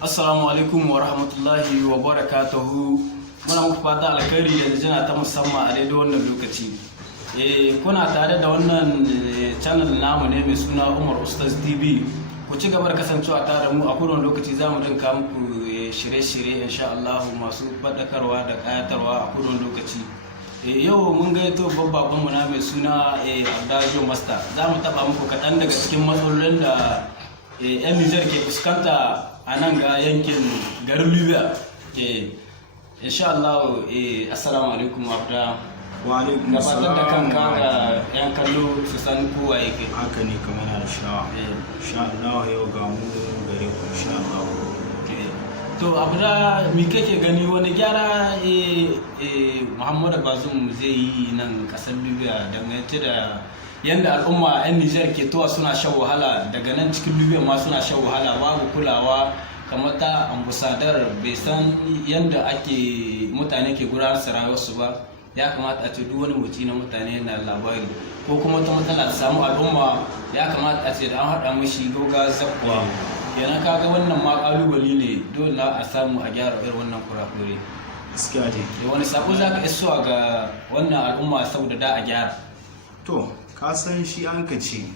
Assalamu alaikum wa rahmatullahi wa barakatuhu. Muna muku fata alkhairi da jina ta musamman a daidai wannan lokaci. Kuna tare da wannan channel namu ne mai suna Umar Ustaz TV. Ku ci gaba da kasancewa tare da mu a kowane lokaci za mu dinka muku shirye-shirye insha Allah masu faɗakarwa da ƙayatarwa a kowane lokaci. Yau mun gaito babban mu na mai suna Abdajo Master. Za mu taɓa muku kaɗan daga cikin matsalolin da 'yan Nijar ke fuskanta a nan ga yankin garin Libya. Insha Allah, assalamu alaikum Abda. Wa alaikum Gabatar da assalam. kanka ga 'yan kallo su san kowa yake. Haka ne kamar na da shawa. Insha Allah yau ga mu gare ku insha Allah. To Abda, me kake gani wani gyara Muhammadu Bazoum zai yi nan kasar Libya dangance da yanda al'umma 'yan Nijar ke towa suna shan wahala daga nan cikin Libya ma suna shan wahala, babu kulawa kamar ta ambasadar bai san yanda ake mutane ke gudanar da rayuwarsu ba. Ya kamata a ce duk wani motsi na mutane na labari ko kuma ta matsala ta samu al'umma, ya kamata a ce da an haɗa mashi gauga zakwa. Kenan kaga wannan ma kalubale ne, dole a samu a gyara irin wannan kurakure. Gaskiya dai. Wani sako za ka isuwa ga wannan al'umma saboda da a gyara? To, ka san shi an ka ce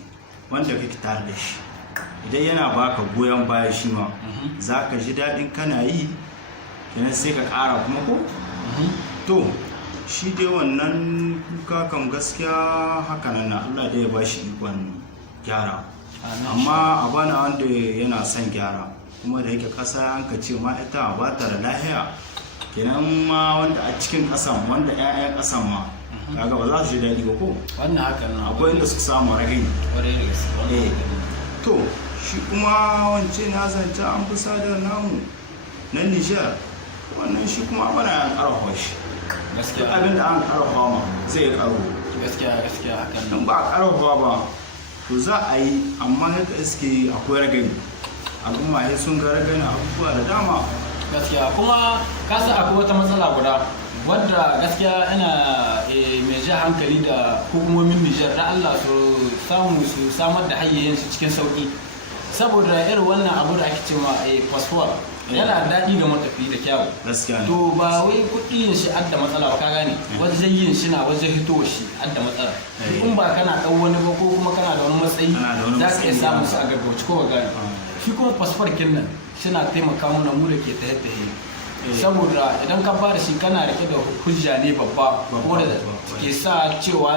wanda kake tare da shi. Idan yana baka goyon baya shi ma, za ka ji daɗin kana yi, kenan sai ka ƙara kuma ko? To, shi dai wannan kuka kan gaskiya hakanan na Allah dai ya ba shi ikon gyara. Amma a bana wanda yana son gyara, kuma da yake ƙasa an ka ce ma ita ba ta da lahiya, kenan ma wanda a cikin ƙasan wanda 'ya'yan ƙasan ma kaga ba za su ji daɗi ba ko? Wannan hakan na Akwai inda suka samu ragin. kwarai da gaske, wannan Eh. hakan ne. To, shi kuma wance na zance an fi sadar namu na Nijar, wannan shi kuma bana yan ƙarfafa shi. Duk Gaskiya abin da an ƙarfafa ma zai ƙaro. gaskiya hakan nan. In ba a ƙarfafa ba, to za a yi, amma haka iske akwai ragani. Al'umma sai sun ga ragani abubuwa da dama. Gaskiya kuma kasa akwai wata matsala guda wadda gaskiya ina mai ji hankali da hukumomin Nijar da Allah su samu su samar da hayyayen su cikin sauki, saboda irin wannan abu da ake cewa passport yana daɗi ga matafi da kyawu. Gaskiya ne. To ba wai kuɗi yin shi adda matsala ba, ka gane wajen yin shi na wajen hitowa shi adda matsala. In ba kana ɗan wani ba ko kuma kana da wani matsayi Kana da wani za ka iya matsayi, samun ya. su a gaggauci ko ba gane. Shi kuma passport kin nan suna taimaka mana mu da ke tahe-tahe, saboda idan ka fara shi kana rike da hujja ne babba ko da ke sa cewa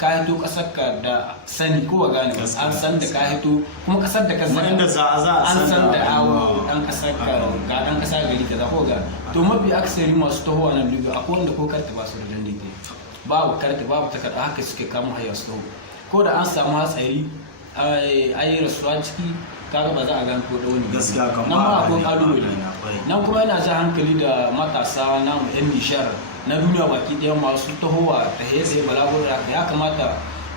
ka hito kasar ka da sani ko ba gane ba, an san da ka hito kuma kasar da ka Kuma inda za a an san da awo abubuwa. dan kasar ka ga dan kasar gari kaza ko ga to mafi akasari masu tahowa nan Libya akwai wanda ko karta ba su da dandike, babu karta babu takarda, haka suke kama hayar su ko da an samu hatsari ayi rasuwa ciki, kaga ba za a gane ko da wani Gaskiya kan nan ma ba akwai a kalubale. gane, kwarai. Nan kuma yana ja hankali da matasa namu 'yan nishar na duniya baki ɗaya masu tahowa ta haye balaguro da ya kamata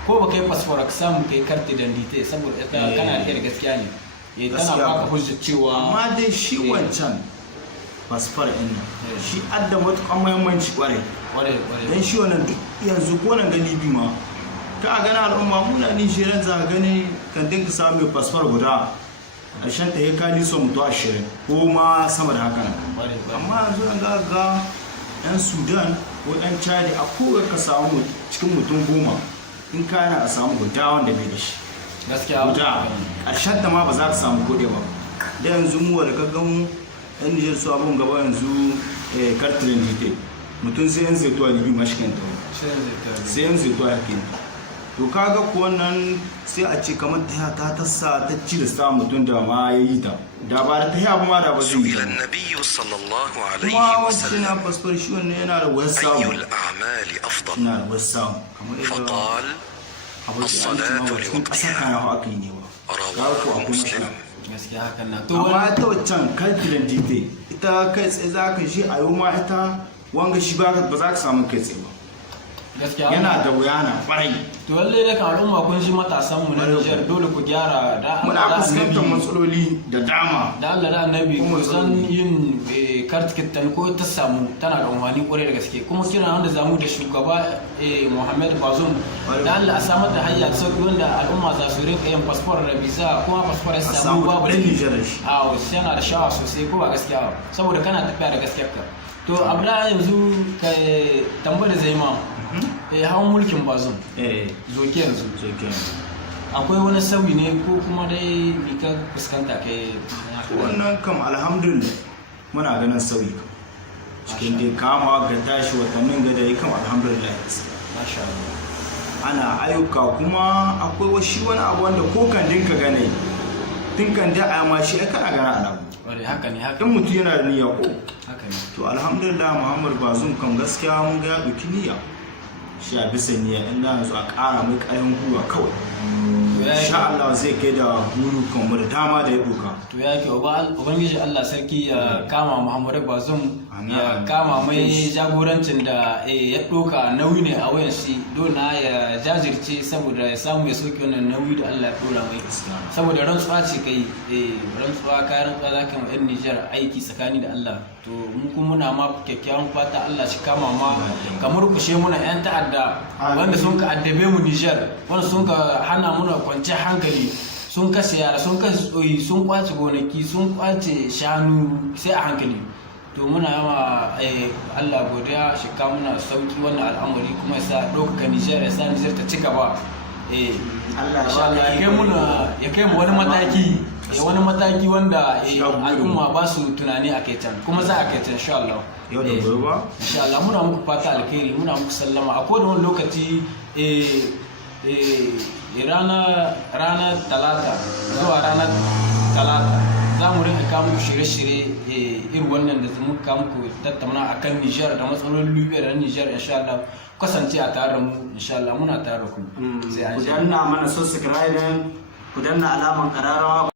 ko ba kai fasfora ka samu kai karti dandite, saboda ita kana da gaskiya ne. Tana Gaskiya baka ba. hujjar cewa Amma dai shi wancan fasfar ɗin nan, shi adda matuƙan muhimmanci ƙwarai. kware Dan shi wannan duk yanzu ko nan gani bi ma ka gana al'umma muna Nijeriya za ka gani kan dinka samu mai fasfar guda a shan ta ya kali so mutu 20 ko ma sama da haka nan. Amma yanzu an ga 'yan Sudan ko 'yan Chad a kowa ka samu cikin mutum 10 in kana a samu guda wanda bai da shi. gaskiya Guda ƙarshen ta ma ba za ka samu kode ba. Da yanzu mu da gaggan 'yan Nijar su abun gaba yanzu kartirin dite mutum sai yan zaituwa libi mashikanta sai yan zaituwa yake. To kaga ko wannan sai a ce kamar ta tassa ta ci da sa mutum da ma ya yi ta da ba da ta yi abu ma da ba zai yi سئل ta. النبي صلى الله عليه Kuma wacce وسلم na fasfar shi wannan yana da wasu أي samu, الأعمال أفضل yana da wasu samu kamar yadda فقال abu da an ce ma ba cikin ƙasa kana hau aka yi ne ba. Kaga ko رواه akwai مسلم matsala. gaskiya hakan nan. To Amma wani ta waccan kalkilan dite ita kai tsaye za ka je a yi ma ita wanga shi ba za ka samu kai tsaye ba. gaskiya Yana da wuya na ƙwarai. to lalle da kan al'umma kun shi matasan mu na Nijar dole ku gyara da Muna fuskantar matsaloli da dama. da Allah da annabi Kuma ku san yin kartikitan ko ta samu tana da amfani kwarai da gaske kuma kira wanda zamu da shugaba Muhammad Bazoum da Allah a samar da hanya ta sauki wanda al'umma za su rinka yin passport da visa kuma passport ya samu babu da sai yana da shawa sosai ko ba gaskiya saboda kana tafiya da gaskiyar ka to abla yanzu ka tambayar zai ma hawan mulkin Bazoum zoke yanzu akwai wani sauyi ne ko kuma dai ka fuskanta kai wannan kam alhamdulillah muna ganin sauyi cikin dai kama ga tashi watannin ga dai kam alhamdulillah masha Allah ana ayyuka kuma akwai wani abu wanda ko kan dinka gane tun kan da a ma shi kana gana alamu haka ne haka in mutum yana da niyya ko haka ne to alhamdulillah Muhammad Bazoum kan gaskiya mun ga ya ɗauki niyya shi a bisa niyya inda yanzu a ƙara mai ƙarfin gwiwa kawai insha Allah zai kai da burukan mu da dama da ya doka to ya ke ubangiji Allah sarki ya kama Muhammadu Bazoum ya kama mai jagorancin da ya doka nauyi ne a wayan shi dona ya jajirce saboda ya samu ya soke wannan nauyi da Allah ya dora mai saboda rantsuwa ce kai rantsuwa ka rantsuwa zaka mu yan Niger aiki tsakani da Allah to mu kuma muna ma kyakkyawan fata Allah shi kama ma kamar kushe muna yan ta'adda wanda sun ka addabe mu Niger wanda sun ka hana muna kwanciyar hankali sun kashe yara sun kashe tsoyi sun kwace gonaki sun kwace shanu sai a hankali to muna yawa Allah godiya shi ka muna sauki wannan al'amari kuma yasa ɗaukaka Nijar ya sa Nijar ta ci gaba Allah ya kai mu wani mataki wanda al'umma ba su tunani a kai can kuma za a kai can insha Allah yau da gobe insha Allah muna muku fata alkhairi muna muku sallama a kowane wani lokaci ranar talata zuwa ranar talata za mu rinka kawo muku shirye-shirye irin wannan da muka kawo muku tattauna akan Nijar da matsalolin Libya da Nijar insha Allah kasance a tare da mu insha Allah muna tare da ku ku danna mana subscribe ku danna alaman kararrawa